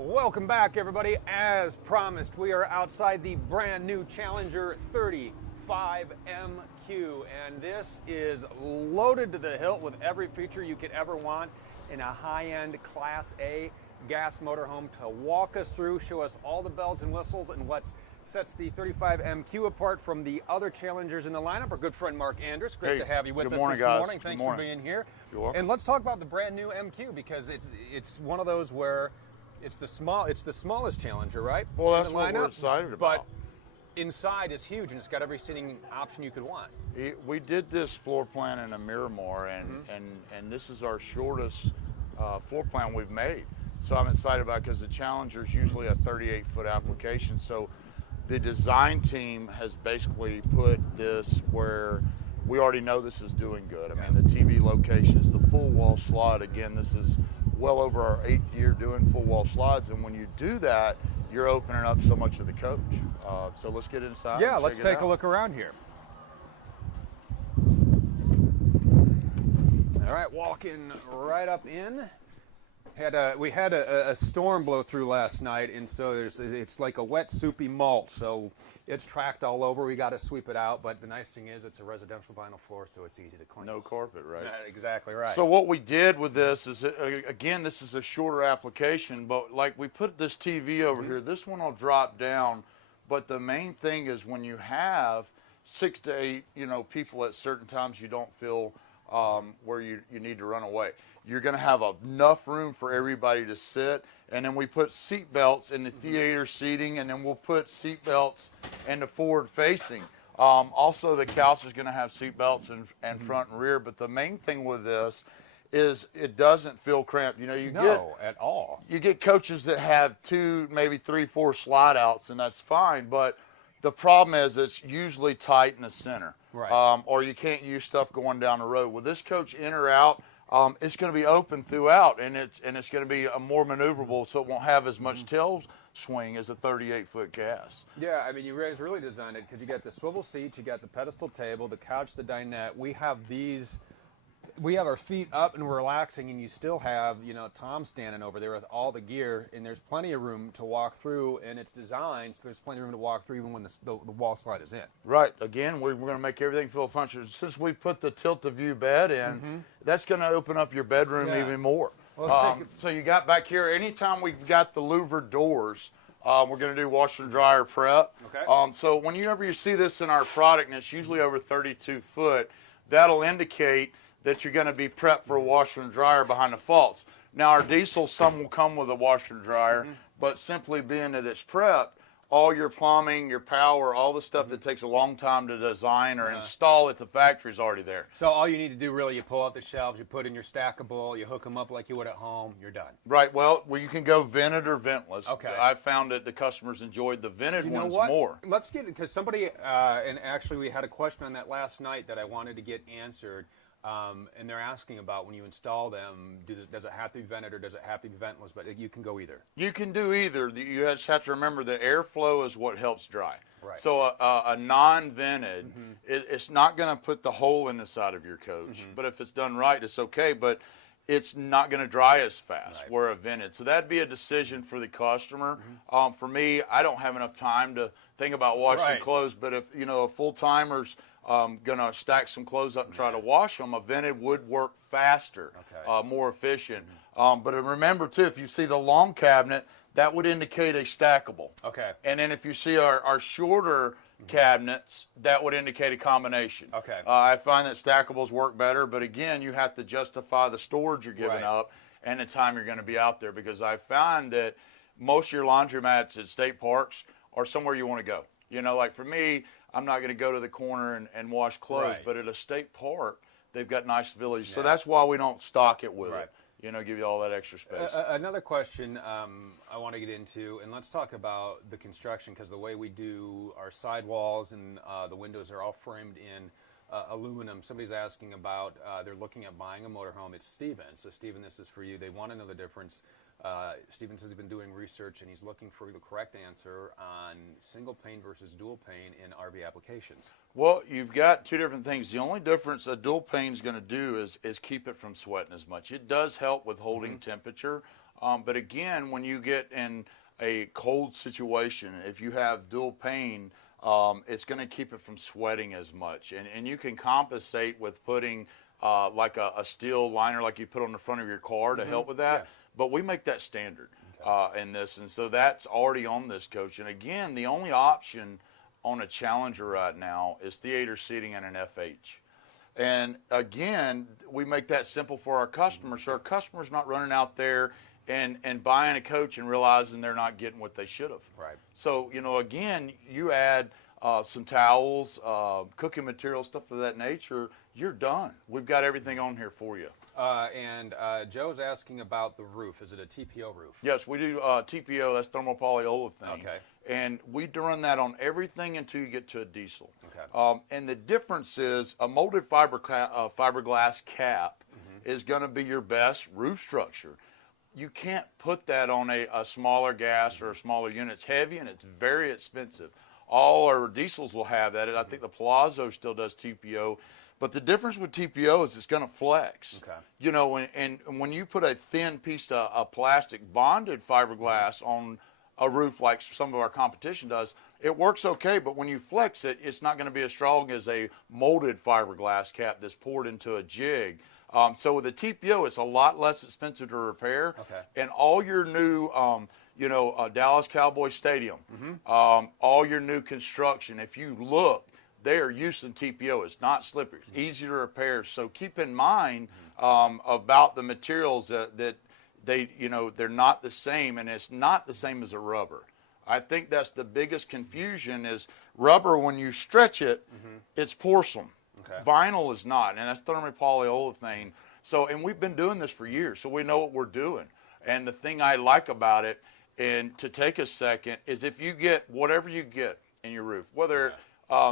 Welcome back, everybody. As promised, we are outside the brand new Challenger 35MQ, and this is loaded to the hilt with every feature you could ever want in a high-end Class A gas motorhome. To walk us through, show us all the bells and whistles and what sets the 35MQ apart from the other Challengers in the lineup, our good friend Mark Andrus. Great to have you with us this morning. Thanks for being here. You're welcome. And let's talk about the brand new MQ, because it's one of those where it's the smallest Challenger, right? Well, that's what we're excited about. But inside is huge, and it's got every seating option you could want. We did this floor plan in a Miramar, and this is our shortest floor plan we've made. So I'm excited about it because the Challenger is usually a 38-foot application. So the design team has basically put this where we already know this is doing good. I mean, the TV locations, the full wall slide. Again, this is well over our 8th year doing full wall slides, and when you do that, you're opening up so much of the coach. So let's get inside. Yeah, let's take a look around here. All right, walking right up in. We had a storm blow through last night, and so it's like a wet, soupy malt. So it's tracked all over. We got to sweep it out, but the nice thing is it's a residential vinyl floor, so it's easy to clean. No carpet, right? Exactly right. So what we did with this is, again, this is a shorter application, but like we put this TV over here, this one will drop down, but the main thing is when you have 6 to 8, people at certain times, you don't feel where you need to run away. You're going to have enough room for everybody to sit, and then we put seat belts in the theater seating, and then we'll put seat belts in the forward facing. Also, the couch is going to have seat belts in front and rear, but the main thing with this is it doesn't feel cramped. At all. You get coaches that have 2, maybe 3, 4 slide outs, and that's fine, but the problem is it's usually tight in the center, right? Or you can't use stuff going down the road. With this coach in or out, it's going to be open throughout, and it's going to be more maneuverable, so it won't have as much tail swing as a 38-foot gas. Yeah, I mean, you guys really designed it because you got the swivel seats, you got the pedestal table, the couch, the dinette. We have our feet up and we're relaxing, and you still have, Tom standing over there with all the gear, and there's plenty of room to walk through, and it's designed so there's plenty of room to walk through even when the wall slide is in. Right. Again, we're going to make everything feel functional. Since we put the tilt-to-view bed in, that's going to open up your bedroom even more. Well, so you got back here, anytime we've got the louvered doors, we're going to do washer and dryer prep. Okay. So whenever you see this in our product, and it's usually over 32 foot, that'll indicate that you're going to be prepped for a washer and dryer behind the faults. Now, our diesel, some will come with a washer and dryer, but simply being that it's prepped, all your plumbing, your power, all the stuff that takes a long time to design or install at the factory is already there. So all you need to do, really, you pull out the shelves, you put in your stackable, you hook them up like you would at home, you're done. Right. Well, you can go vented or ventless. Okay. I found that the customers enjoyed the vented ones more. Let's get it, because somebody, and actually we had a question on that last night that I wanted to get answered. And they're asking about when you install them, does it have to be vented or does it have to be ventless? But you can go either. You can do either. You just have to remember that airflow is what helps dry. Right. So a non-vented, it's not going to put the hole in the side of your coach. But if it's done right, it's okay. But it's not going to dry as fast where a vented. So that'd be a decision for the customer. For me, I don't have enough time to think about washing clothes. But if a full-timer's gonna stack some clothes up and try to wash them, a vented would work faster, more efficient. But remember too, if you see the long cabinet, that would indicate a stackable. Okay. And then if you see our shorter cabinets, that would indicate a combination. Okay. I find that stackables work better, but again, you have to justify the storage you're giving up and the time you're going to be out there, because I find that most of your laundromats at state parks are somewhere you want to go. Like for me, I'm not going to go to the corner and wash clothes, but at a state park, they've got nice villages. So that's why we don't stock it with it. Give you all that extra space. Another question I want to get into, and let's talk about the construction, because the way we do our sidewalls and the windows are all framed in aluminum. Somebody's asking about, they're looking at buying a motorhome. It's Steven. So Steven, this is for you. They want to know the difference. Steven says he's been doing research and he's looking for the correct answer on single pane versus dual pane in RV applications. Well, you've got two different things. The only difference a dual pane is going to do is keep it from sweating as much. It does help with holding temperature, But again, when you get in a cold situation, if you have dual pane, it's going to keep it from sweating as much. And you can compensate with putting like a steel liner like you put on the front of your car to help with that. Yeah. But we make that standard in this. And so that's already on this coach. And again, the only option on a Challenger right now is theater seating and an FH. And again, we make that simple for our customers. So our customers not running out there and buying a coach and realizing they're not getting what they should have. Right. So, you know, again, you add some towels, cooking materials, stuff of that nature, you're done. We've got everything on here for you. And Joe's asking about the roof. Is it a TPO roof? Yes, we do TPO, that's thermopolyolefin. Okay. And we run that on everything until you get to a diesel. Okay. And the difference is a molded fiberglass cap is going to be your best roof structure. You can't put that on a smaller gas or a smaller unit. It's heavy and it's very expensive. All our diesels will have that. I think the Palazzo still does TPO. But the difference with TPO is it's going to flex. Okay. You know, and when you put a thin piece of plastic bonded fiberglass on a roof like some of our competition does, it works okay, but when you flex it, it's not going to be as strong as a molded fiberglass cap that's poured into a jig. So with the TPO, it's a lot less expensive to repair. Okay. And all your new, Dallas Cowboy Stadium, all your new construction, if you look, they are using TPO. It's not slippery. It's easy to repair. So keep in mind about the materials that they're not the same, and it's not the same as a rubber. I think that's the biggest confusion is rubber, when you stretch it, it's porcelain. Okay. Vinyl is not, and that's thermopolyolefin. So, and we've been doing this for years, so we know what we're doing. And the thing I like about it, and to take a second, is if you get whatever you get in your roof, whether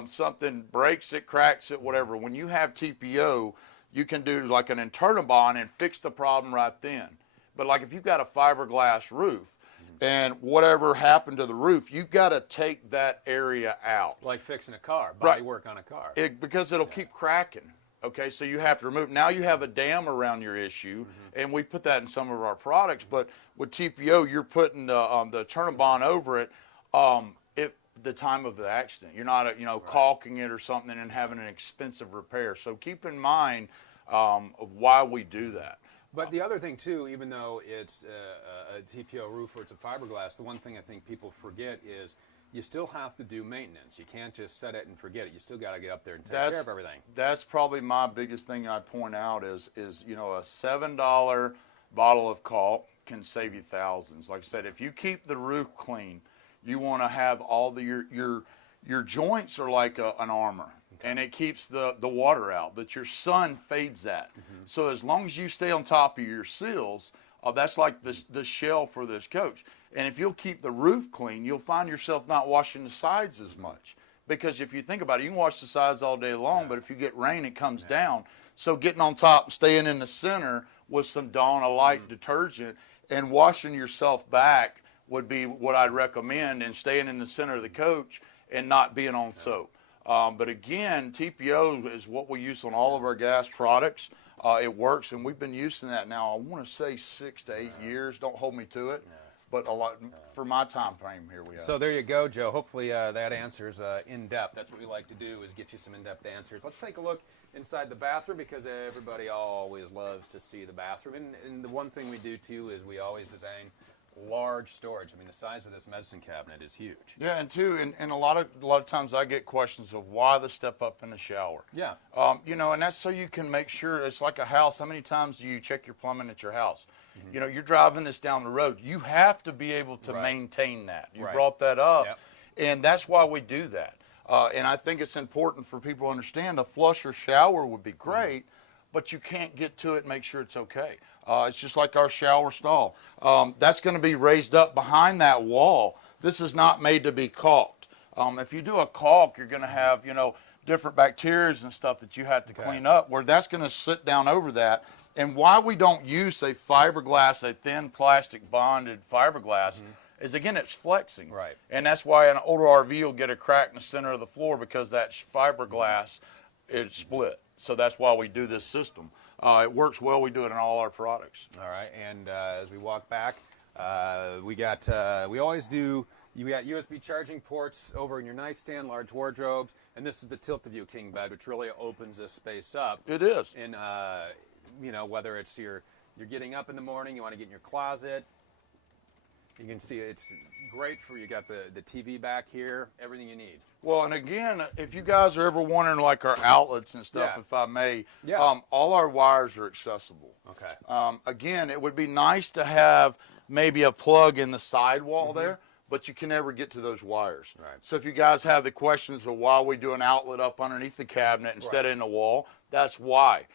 something breaks it, cracks it, whatever, when you have TPO, you can do like an internal bond and fix the problem right then. But like if you've got a fiberglass roof, and whatever happened to the roof, you've got to take that area out. Like fixing a car, body work on a car. Because it'll keep cracking. Okay, so you have to remove. Now you have a dam around your issue, and we put that in some of our products. But with TPO, you're putting the Turnabond over it. The time of the accident, you're not caulking it or something and having an expensive repair. So keep in mind of why we do that. But the other thing too, even though it's a TPO roof or it's a fiberglass, the one thing I think people forget is you still have to do maintenance. You can't just set it and forget it. You still got to get up there and take care of everything. That's probably my biggest thing I point out is a $7 bottle of caulk can save you thousands. Like I said, if you keep the roof clean, you want to have all your joints are like an armor. Okay. And it keeps the water out, but your sun fades that. So as long as you stay on top of your seals, that's like the shell for this coach. And if you'll keep the roof clean, you'll find yourself not washing the sides as much. Because if you think about it, you can wash the sides all day long, but if you get rain, it comes down. So getting on top and staying in the center with some Dawn a light detergent and washing yourself back would be what I'd recommend, and staying in the center of the coach and not being on soap. But again, TPO is what we use on all of our gas products. It works, and we've been using that now, I want to say 6 to 8 years. Don't hold me to it, but a lot for my time frame here we have. So there you go, Joe. Hopefully that answers in-depth. That's what we like to do, is get you some in-depth answers. Let's take a look inside the bathroom, because everybody always loves to see the bathroom. And the one thing we do, too, is we always design large storage. I mean, the size of this medicine cabinet is huge. Yeah, and a lot of times I get questions of why the step up in the shower. Yeah. And that's so you can make sure it's like a house. How many times do you check your plumbing at your house? You're driving this down the road. You have to be able to maintain that. You brought that up, and that's why we do that. And I think it's important for people to understand a flush or shower would be great, but you can't get to it and make sure it's okay. It's just like our shower stall. That's going to be raised up behind that wall. This is not made to be caulked. If you do a caulk, you're going to have, different bacteria and stuff that you have to clean up, where that's going to sit down over that. And why we don't use a fiberglass, a thin plastic bonded fiberglass, is again, it's flexing. Right. And that's why an older RV will get a crack in the center of the floor, because that fiberglass is split. So that's why we do this system. It works well. We do it in all our products. All right, and as we walk back, we always do. You got USB charging ports over in your nightstand, large wardrobes, and this is the tilt-a-view king bed, which really opens this space up. It is. And you know, whether it's you're getting up in the morning, you want to get in your closet. You can see it's great for, you got the TV back here, everything you need. Well, and again, if you guys are ever wondering, like our outlets and stuff, Yeah. if I may, Yeah. all our wires are accessible. Okay. Again, it would be nice to have maybe a plug in the sidewall there, but you can never get to those wires. Right. So if you guys have the questions of why we do an outlet up underneath the cabinet instead of in the wall, that's why.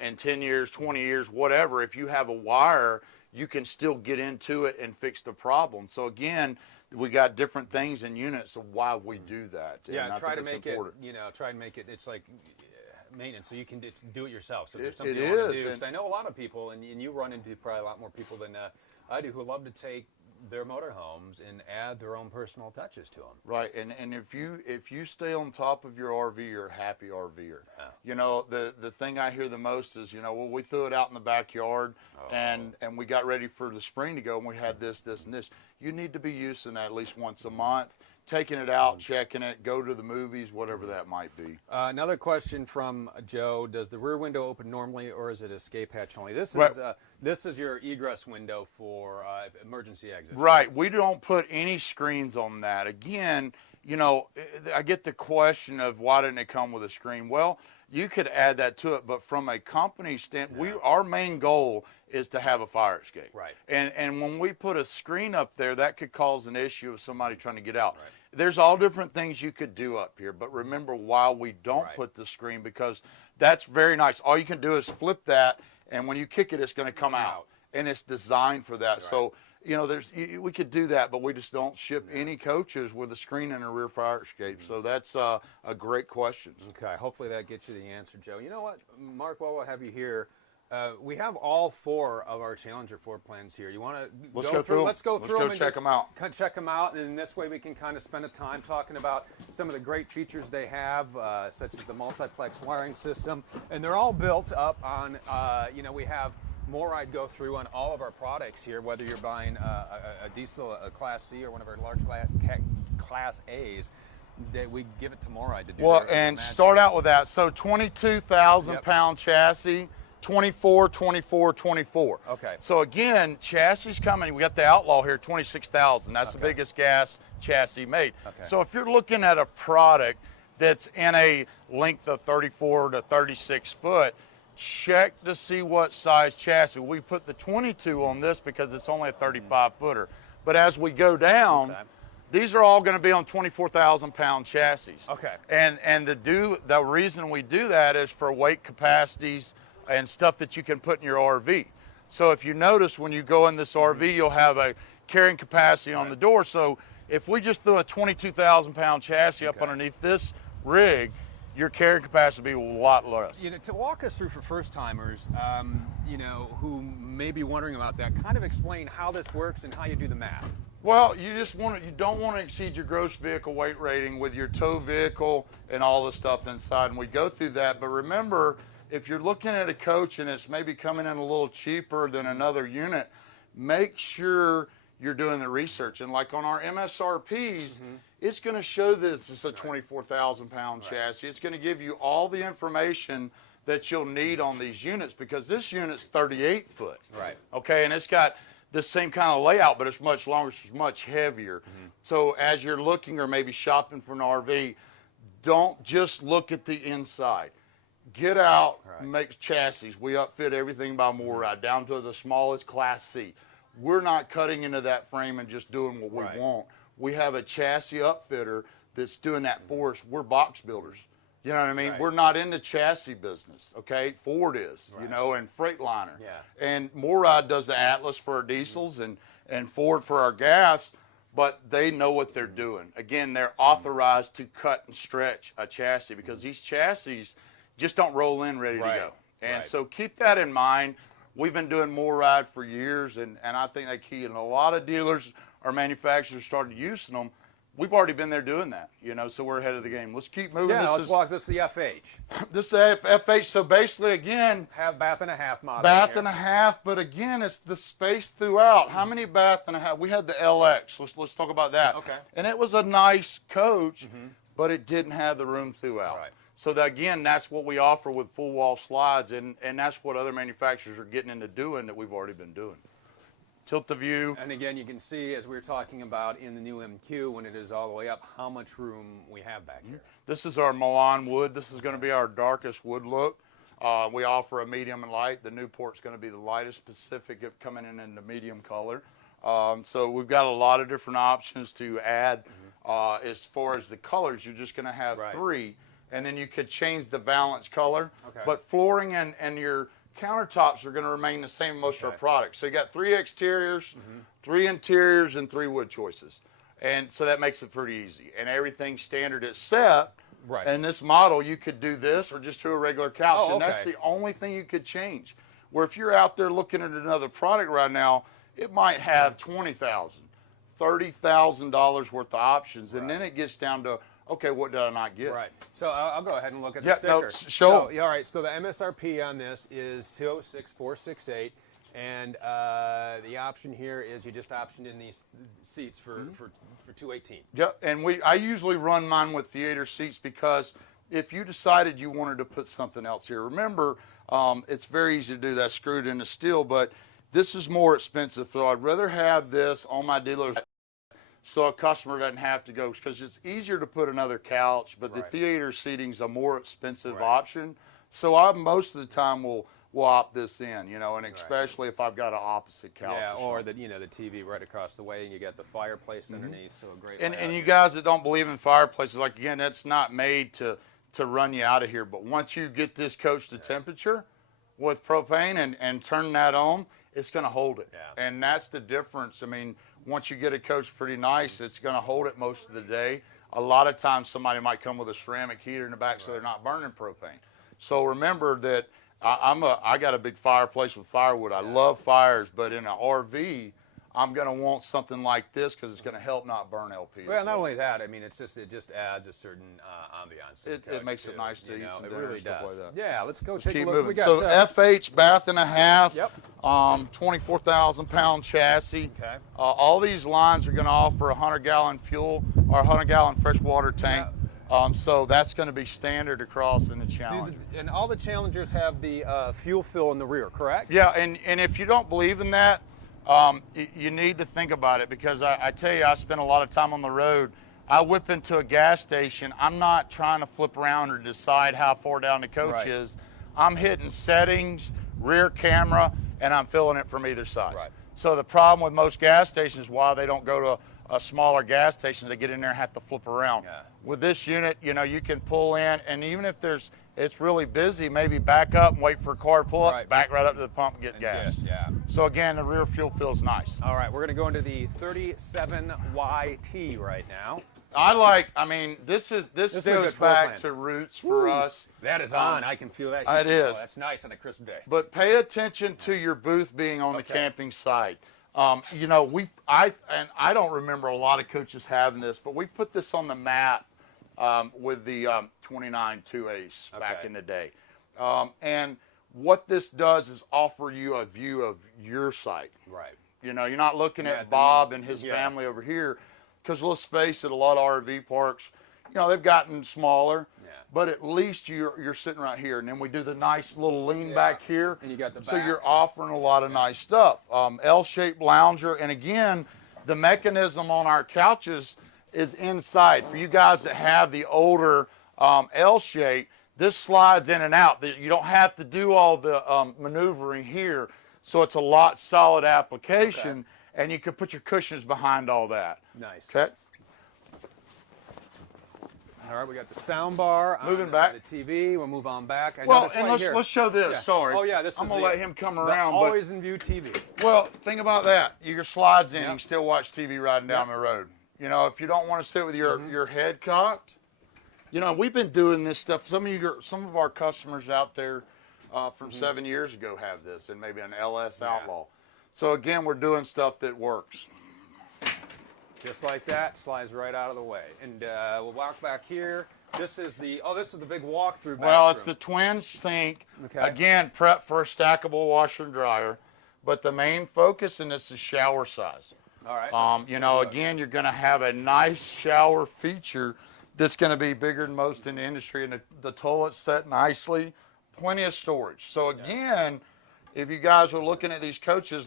In 10 years, 20 years, whatever, if you have a wire, you can still get into it and fix the problem. So again, we got different things in units of why we do that. Yeah, and I try to think it's make important. it, you know, try and make it, it's like maintenance, so you can do it yourself. So if there's It something you want to is, do, and- because I know a lot of people, and you run into probably a lot more people than I do, who love to take their motorhomes and add their own personal touches to them. Right, and if you stay on top of your RV, you're a happy RVer. Yeah. You know, the thing I hear the most is, you know, well, we threw it out in the backyard, and we got ready for the spring to go, and we had this, and this. You need to be using that at least once a month, taking it out, checking it, go to the movies, whatever that might be. Another question from Joe: does the rear window open normally, or is it escape hatch only? This is your egress window for emergency exits. Right. We don't put any screens on that. Again, you know, I get the question of why didn't it come with a screen? Well, you could add that to it, but from a company standpoint, our main goal is to have a fire escape. Right. And when we put a screen up there, that could cause an issue of somebody trying to get out. Right. There's all different things you could do up here, but remember why we don't put the screen, because that's very nice. All you can do is flip that, and when you kick it, it's going to come out. And it's designed for that. Right. So, you know, we could do that, but we just don't ship any coaches with a screen and a rear fire escape. So that's a great question. Okay, hopefully that gets you the answer, Joe. You know what, Mark, while we'll have you here, we have all 4 of our Challenger floor plans here. You want to go through? Let's go through them and check them out. Check them out, and this way we can kind of spend a time talking about some of the great features they have, such as the multiplex wiring system, and they're all built up on. You know, we have more I'd go through on all of our products here, whether you're buying a diesel, a Class C, or one of our large Class A's. That we give it to Moride to do. Well, and start out with that. So 22,000 pound chassis. 24, 24, 24. Okay. So again, chassis coming. We got the Outlaw here, 26,000. That's the biggest gas chassis made. Okay. So if you're looking at a product that's in a length of 34 to 36 foot, check to see what size chassis. We put the 22 on this because it's only a 35 footer. But as we go down, these are all going to be on 24,000 pound chassis. Okay. And the reason we do that is for weight capacities and stuff that you can put in your RV. So if you notice, when you go in this RV, you'll have a carrying capacity on the door. So if we just threw a 22,000 pound chassis up underneath this rig, your carrying capacity will be a lot less. You know, to walk us through for first timers, you know, who may be wondering about that, kind of explain how this works and how you do the math. Well, you don't want to exceed your gross vehicle weight rating with your tow vehicle and all the stuff inside, and we go through that. But remember, if you're looking at a coach and it's maybe coming in a little cheaper than another unit, make sure you're doing the research. And like on our MSRPs, it's going to show that it's a 24,000 pound chassis. It's going to give you all the information that you'll need on these units, because this unit's 38 foot. Right. Okay, and it's got the same kind of layout, but it's much longer, it's much heavier. So as you're looking or maybe shopping for an RV, don't just look at the inside. Get out, make chassis. We upfit everything by Moride, down to the smallest Class C. We're not cutting into that frame and just doing what we want. We have a chassis upfitter that's doing that for us. We're box builders. You know what I mean? We're not in the chassis business, okay? Ford is, you know, and Freightliner. And Moride does the Atlas for our diesels and Ford for our gas, but they know what they're doing. Again, they're authorized to cut and stretch a chassis, because these chassis just don't roll in ready to go. And so keep that in mind. We've been doing Moride for years, and I think that key, and a lot of dealers or manufacturers started using them. we've already been there doing that, you know, so we're ahead of the game. Let's keep moving. Yeah, This let's is walk this to the FH. this is FH. So basically, again, Have bath and a half model. bath and a half, but again, it's the space throughout. How many bath and a half? We had the LX. Let's talk about that. Okay. And it was a nice coach, but it didn't have the room throughout. Right. So that, again, that's what we offer with full wall slides, and that's what other manufacturers are getting into doing that we've already been doing. Tilt the view. And again, you can see, as we were talking about in the new MQ, when it is all the way up, how much room we have back here. This is our Milan wood. This is going to be our darkest wood look. We offer a medium and light. The Newport's going to be the lightest Pacific coming in the medium color. So we've got a lot of different options to add. As far as the colors, you're just going to have three. And then you could change the valance color. Okay. But flooring and your countertops are going to remain the same in most of our products. So you got 3 exteriors, 3 interiors, and 3 wood choices. And so that makes it pretty easy. And everything's standard except in this model, you could do this or just do a regular couch. And that's the only thing you could change. Where if you're out there looking at another product right now, it might have $20,000, $30,000 worth of options. And then it gets down to, okay, what did I not get? Right. So I'll go ahead and look at the sticker. No, show. So, all right. So the MSRP on this is $206,468, and the option here is you just optioned in these seats for $218. Yeah, and I usually run mine with theater seats because if you decided you wanted to put something else here, remember it's very easy to do that screwed into steel, but this is more expensive, so I'd rather have this on my dealer's so a customer doesn't have to go, because it's easier to put another couch, but the theater seating's a more expensive option. So I most of the time will opt this in, you know, and especially if I've got an opposite couch. Yeah, or the the TV right across the way, and you got the fireplace underneath, so a great. And you guys that don't believe in fireplaces, like again, that's not made to run you out of here. But once you get this coach to temperature with propane and turn that on, it's going to hold it. Yeah. And that's the difference. I mean, once you get a coach pretty nice, it's going to hold it most of the day. A lot of times somebody might come with a ceramic heater in the back so they're not burning propane. So remember that I got a big fireplace with firewood. I love fires, but in an RV, I'm going to want something like this because it's going to help not burn LP. Well, not only that, I mean, it just adds a certain ambiance. It makes it nice to eat some dinner and stuff like that. Yeah, let's go take keep a look. moving. We got, so FH bath and a half. Yep. 24,000 pound chassis. Okay. All these lines are going to offer a 100-gallon fuel or a 100-gallon freshwater tank. So that's going to be standard across in the Challenger. And all the Challengers have the fuel fill in the rear, correct? Yeah, and if you don't believe in that, you need to think about it, because I tell you, I spend a lot of time on the road. I whip into a gas station. I'm not trying to flip around or decide how far down the coach is. I'm hitting settings, rear camera, and I'm filling it from either side. Right. So the problem with most gas stations is why they don't go to a smaller gas station, they get in there and have to flip around. Yeah. With this unit, you know, you can pull in, and even if it's really busy, maybe back up and wait for a car to pull up, back right up to the pump and get gas. Yeah. So again, the rear fuel feels nice. All right, we're going to go into the 37YT right now. I mean, this goes back to roots for us. That is on. I can feel that. It is. Oh, that's nice on a crisp day. But pay attention to your booth being on the camping site. You know, I don't remember a lot of coaches having this, but we put this on the map with the 29 2/8 back in the day. And what this does is offer you a view of your site. Right. You know, you're not looking at Bob and his family over here, because let's face it, a lot of RV parks, you know, they've gotten smaller. But at least you're sitting right here, and then we do the nice little lean back here. And you got the back. So you're offering a lot of nice stuff. L-shaped lounger, and again, the mechanism on our couches is inside. For you guys that have the older L-shape, this slides in and out. You don't have to do all the maneuvering here, so it's a lot solid application, and you can put your cushions behind all that. Nice. Okay. All right, we got the sound bar. Moving back. The TV. We'll move on back. Well, and let's show this. Sorry. Oh yeah, this I'm is gonna let him come around. Always in view TV. Well, think about that. Your slides in, you can still watch TV riding down the road. You know, if you don't want to sit with your head cocked, you know, we've been doing this stuff. Some of our customers out there from 7 years ago have this, and maybe an LS Outlaw. So again, we're doing stuff that works. Just like that, slides right out of the way. And we'll walk back here. This is the big walk-through bathroom. Well, it's the twin sink. Okay. Again, prep for a stackable washer and dryer. But the main focus in this is shower size. All right. You know, again, you're going to have a nice shower feature that's going to be bigger than most in the industry. And the toilet's set nicely. Plenty of storage. So, again, if you guys are looking at these coaches,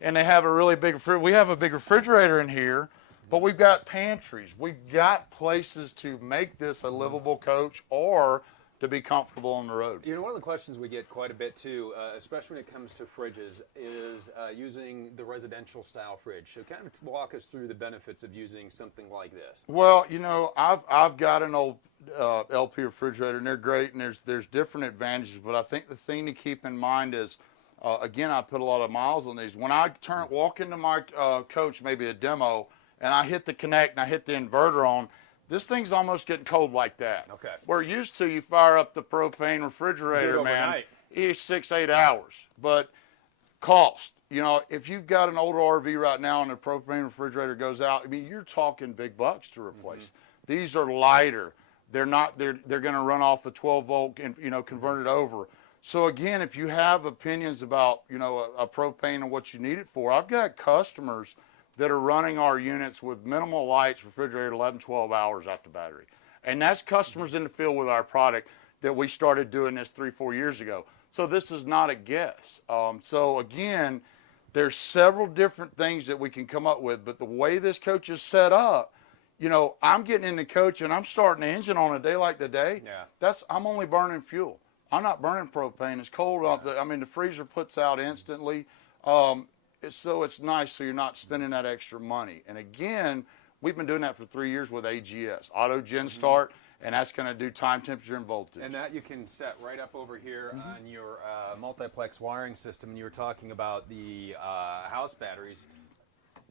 and they have a really big, we have a big refrigerator in here. But we've got pantries. We've got places to make this a livable coach or to be comfortable on the road. You know, one of the questions we get quite a bit too, especially when it comes to fridges, is using the residential style fridge. So kind of walk us through the benefits of using something like this. Well, you know, I've got an old LP refrigerator, and they're great, and there's different advantages. But I think the thing to keep in mind is, again, I put a lot of miles on these. When I walk into my coach, maybe a demo, and I hit the connect and I hit the inverter on, this thing's almost getting cold like that. Okay. We're used to, you fire up the propane refrigerator, man, it's 6-8 hours. But cost, you know, if you've got an older RV right now and the propane refrigerator goes out, I mean, you're talking big bucks to replace. These are lighter. They're going to run off a 12 volt and, you know, convert it over. So again, if you have opinions about, you know, a propane and what you need it for, I've got customers that are running our units with minimal lights, refrigerator, 11, 12 hours off the battery. And that's customers in the field with our product that we started doing this 3-4 years ago. So this is not a guess. So again, there's several different things that we can come up with, but the way this coach is set up, you know, I'm getting in the coach and I'm starting the engine on a day like today. Yeah. I'm only burning fuel. I'm not burning propane. It's cold up. I mean, the freezer puts out instantly. So it's nice, so you're not spending that extra money. And again, we've been doing that for 3 years with AGS, auto gen start, and that's going to do time, temperature, and voltage. And that you can set right up over here on your multiplex wiring system. And you were talking about the house batteries.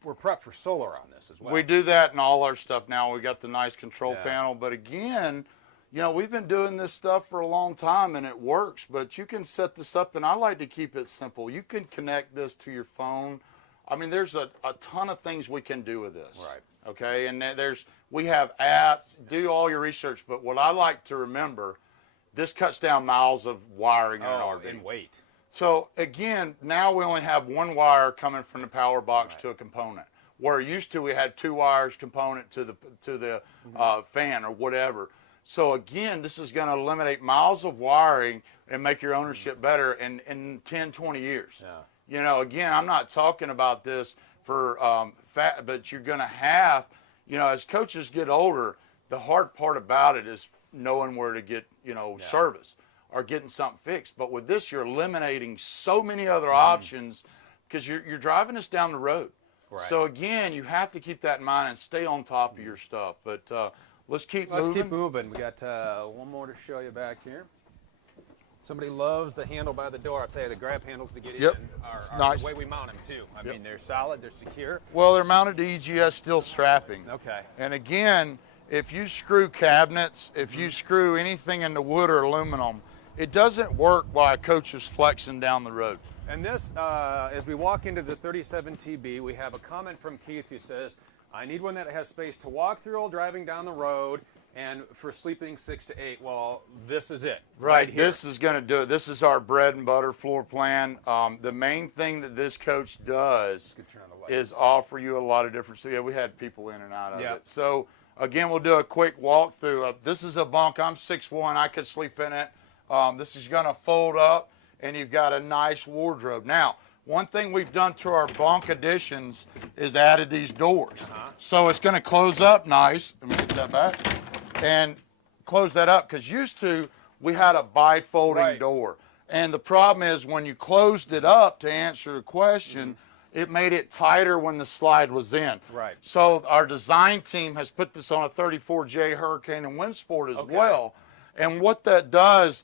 We're prepped for solar on this as well. We do that in all our stuff now. We got the nice control panel, but again, you know, we've been doing this stuff for a long time and it works, but you can set this up, and I like to keep it simple. You can connect this to your phone. I mean, there's a ton of things we can do with this. Right. Okay, and we have apps, do all your research, but what I like to remember, this cuts down miles of wiring in an RV. And weight. So again, now we only have one wire coming from the power box to a component. Where used to we had 2 wires component to the fan or whatever. So again, this is going to eliminate miles of wiring and make your ownership better in 10, 20 years. Yeah. You know, again, I'm not talking about this for but you're going to have, you know, as coaches get older, the hard part about it is knowing where to get, you know, service or getting something fixed. But with this, you're eliminating so many other options because you're driving us down the road. Right. So again, you have to keep that in mind and stay on top of your stuff. But let's keep moving. We got one more to show you back here. Somebody loves the handle by the door. I'll tell you, the grab handles to get in are nice. The way we mount them, too. I mean, they're solid, they're secure. Well, they're mounted to EGS steel strapping. Okay. And again, if you screw cabinets, if you screw anything into wood or aluminum, it doesn't work while a coach is flexing down the road. And this, as we walk into the 37TB, we have a comment from Keith who says, I need one that has space to walk through while driving down the road and for sleeping 6 to 8. Well, this is it. Right here. This is going to do it. This is our bread and butter floor plan. The main thing that this coach does is offer you a lot of different. So, yeah, we had people in and out of it. So, again, we'll do a quick walkthrough. This is a bunk. I'm 6'1". I could sleep in it. This is going to fold up, and you've got a nice wardrobe. Now, one thing we've done to our bunk additions is added these doors. So it's going to close up nice. Let me get that back. And close that up, because used to we had a bifolding door. And the problem is when you closed it up, to answer the question, it made it tighter when the slide was in. Right. So our design team has put this on a 34J Hurricane and Wind Sport as well. And what that does,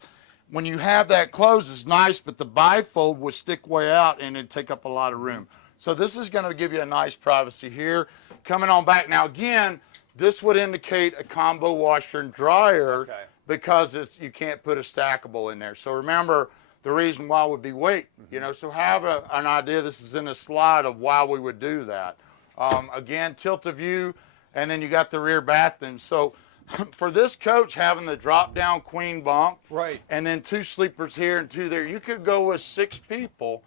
when you have that closed, it's nice, but the bifold would stick way out and it'd take up a lot of room. So this is going to give you a nice privacy here. Coming on back. Now, again, this would indicate a combo washer and dryer because you can't put a stackable in there. So remember, the reason why would be weight. You know, so have an idea. This is in a slide of why we would do that. Again, tilt-a-view, and then you got the rear bathroom. So for this coach, having the drop-down queen bunk, right, and then 2 sleepers here and 2 there, you could go with 6 people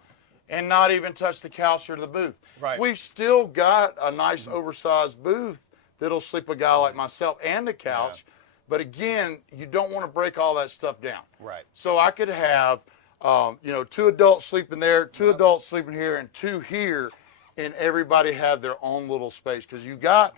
and not even touch the couch or the booth. Right. We've still got a nice oversized booth that'll sleep a guy like myself and the couch. Yeah. But again, you don't want to break all that stuff down. Right. So I could have, 2 adults sleeping there, 2 adults sleeping here, and 2 here, and everybody have their own little space. Because you've got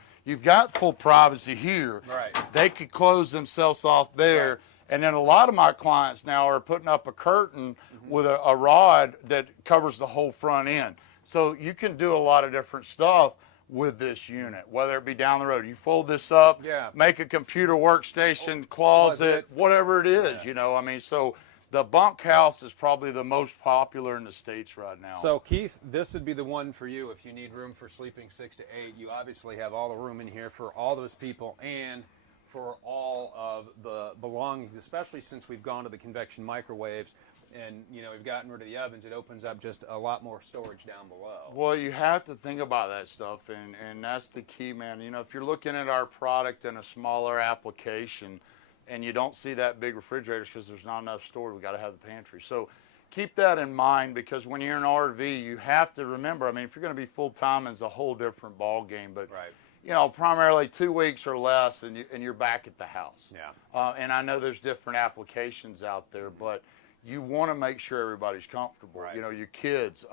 full privacy here. Right. They could close themselves off there. Right. And then a lot of my clients now are putting up a curtain with a rod that covers the whole front end. So you can do a lot of different stuff with this unit, whether it be down the road. You fold this up, make a computer workstation, closet, whatever it is, I mean, so the Bunkhouse is probably the most popular in the States right now. So Keith, this would be the one for you if you need room for sleeping 6 to 8. You obviously have all the room in here for all those people and for all of the belongings, especially since we've gone to the convection microwaves and we've gotten rid of the ovens. It opens up just a lot more storage down below. Well, you have to think about that stuff, and that's the key, man. If you're looking at our product in a smaller application and you don't see that big refrigerators because there's not enough storage, we got to have the pantry. So keep that in mind, because when you're in an RV, you have to remember, I mean, if you're going to be full-time, it's a whole different ball game. But primarily 2 weeks or less, and you're back at the house. Yeah. And I know there's different applications out there, but you want to make sure everybody's comfortable. Right. Your kids.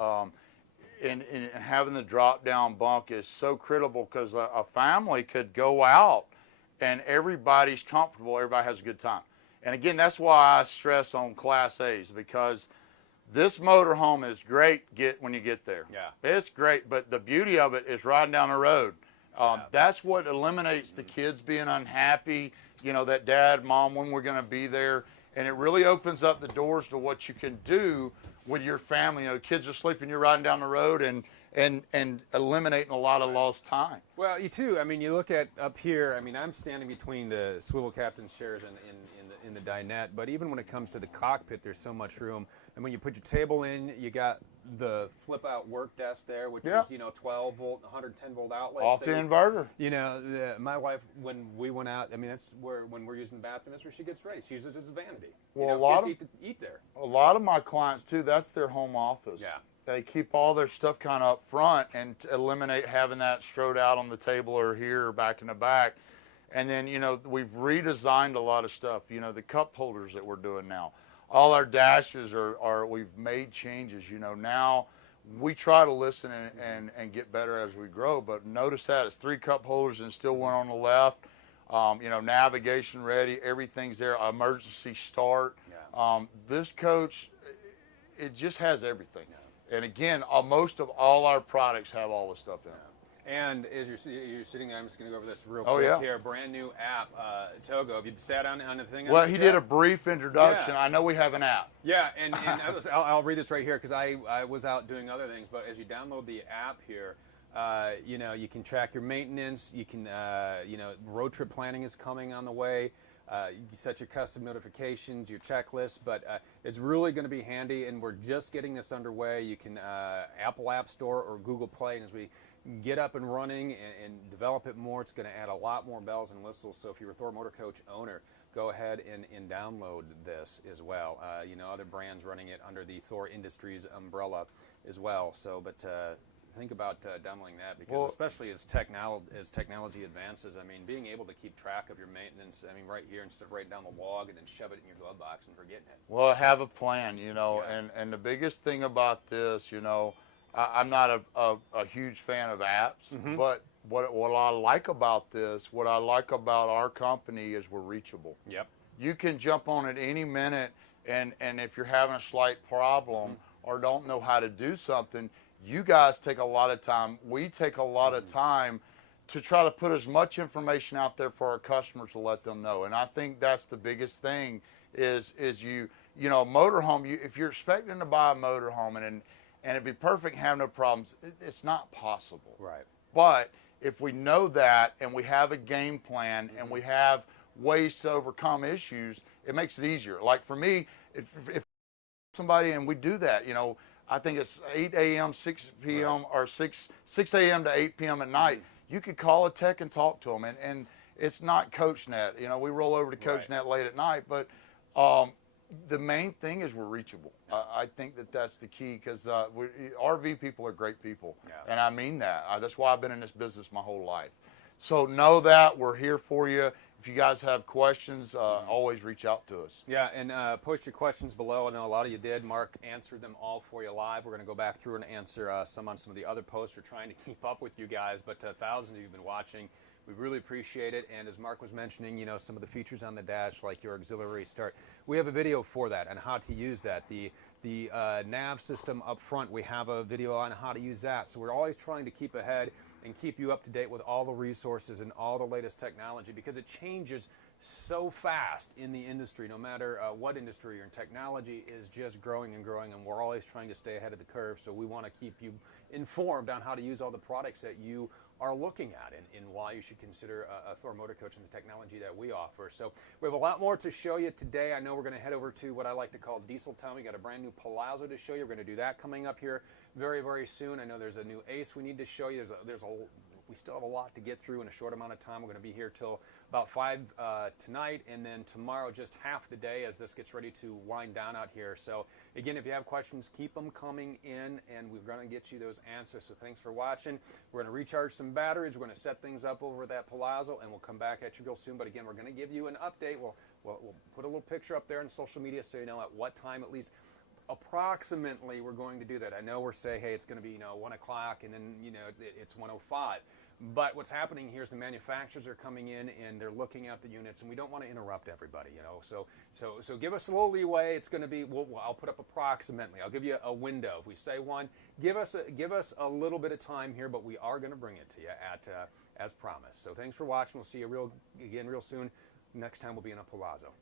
And having the drop-down bunk is so critical, because a family could go out and everybody's comfortable, everybody has a good time. And again, that's why I stress on Class A's, because this motorhome is great when you get there. Yeah. It's great, but the beauty of it is riding down the road. That's what eliminates the kids being unhappy, that dad, mom, when we're going to be there. And it really opens up the doors to what you can do with your family. The kids are sleeping, you're riding down the road, and eliminating a lot of lost time. Well, you too. I mean, you look at up here. I mean, I'm standing between the swivel captain's chairs and in the dinette. But even when it comes to the cockpit, there's so much room. And when you put your table in, you got the flip-out work desk there, which is 12 volt, 110 volt outlet. Off the inverter. My wife, when we went out, I mean, that's where when we're using the bathroom, that's where she gets ready. She uses it as a vanity. Well, a lot kids eat there. A lot of my clients too. That's their home office. Yeah. They keep all their stuff kind of up front and eliminate having that strode out on the table or here or back in the back. And then, we've redesigned a lot of stuff. The cup holders that we're doing now. All our dashes we've made changes. Now we try to listen and get better as we grow. But notice that it's 3 cup holders and still one on the left. Navigation ready. Everything's there. Emergency start. Yeah. This coach, it just has everything. Yeah. And again, most of all our products have all the stuff in it. And as you're sitting there, I'm just going to go over this real quick here. Brand new app, Togo. Have you sat on the thing? Well, he did a brief introduction. Yeah. I know we have an app. Yeah, and I'll read this right here, because I was out doing other things. But as you download the app here, you can track your maintenance. You can, road trip planning is coming on the way. You can set your custom notifications, your checklist, but it's really going to be handy, and we're just getting this underway. You can Apple App Store or Google Play, and as we get up and running and develop it more, it's going to add a lot more bells and whistles. So if you're a Thor Motor Coach owner, go ahead and download this as well. Other brands running it under the Thor Industries umbrella as well. So, but think about downloading that, because especially as technology advances, I mean, being able to keep track of your maintenance, I mean, right here, instead of writing down the log and then shove it in your glove box and forgetting it. Well, have a plan, and the biggest thing about this, I'm not a huge fan of apps, but what I like about this, what I like about our company is we're reachable. Yep. You can jump on it any minute, and if you're having a slight problem or don't know how to do something, you guys take a lot of time. We take a lot of time to try to put as much information out there for our customers to let them know. And I think that's the biggest thing is motorhome, if you're expecting to buy a motorhome and it'd be perfect and have no problems, it's not possible. Right. But if we know that and we have a game plan and we have ways to overcome issues, it makes it easier. Like for me, if somebody, and we do that, I think it's 8 a.m., 6 p.m., or 6 a.m. to 8 p.m. at night. You could call a tech and talk to them, and it's not CoachNet. You know, we roll over to CoachNet late at night, but the main thing is we're reachable. I think that's the key, because RV people are great people, and I mean that. That's why I've been in this business my whole life. So know that we're here for you. If you guys have questions, always reach out to us. Yeah, and post your questions below. I know a lot of you did. Mark answered them all for you live. We're going to go back through and answer some on some of the other posts. We're trying to keep up with you guys, but thousands of you have been watching. We really appreciate it. And as Mark was mentioning, you know, some of the features on the dash, like your auxiliary start, we have a video for that and how to use that. The nav system up front, we have a video on how to use that. So we're always trying to keep ahead and keep you up to date with all the resources and all the latest technology, because it changes so fast in the industry. No matter what industry you're in, technology is just growing and growing, and we're always trying to stay ahead of the curve. So we want to keep you informed on how to use all the products that you are looking at, and why you should consider a Thor Motor Coach and the technology that we offer. So we have a lot more to show you today. I know we're going to head over to what I like to call Diesel Town. We got a brand new Palazzo to show you. We're going to do that coming up here very, very soon. I know there's a new Ace we need to show you. We still have a lot to get through in a short amount of time. We're going to be here till about 5 tonight, and then tomorrow just half the day as this gets ready to wind down out here. So again, if you have questions, keep them coming in, and we're going to get you those answers. So thanks for watching. We're going to recharge some batteries. We're going to set things up over that Palazzo, and we'll come back at you real soon. But again, we're going to give you an update. We'll put a little picture up there on social media so you know at what time, at least approximately, we're going to do that. I know we're saying, hey, it's going to be 1 o'clock, and then it's 1:05. But what's happening here is the manufacturers are coming in and they're looking at the units, and we don't want to interrupt everybody, So give us a little leeway. It's going to be, I'll put up approximately. I'll give you a window. If we say 1, give us a little bit of time here, but we are going to bring it to you as promised. So thanks for watching. We'll see you real soon. Next time we'll be in a Palazzo.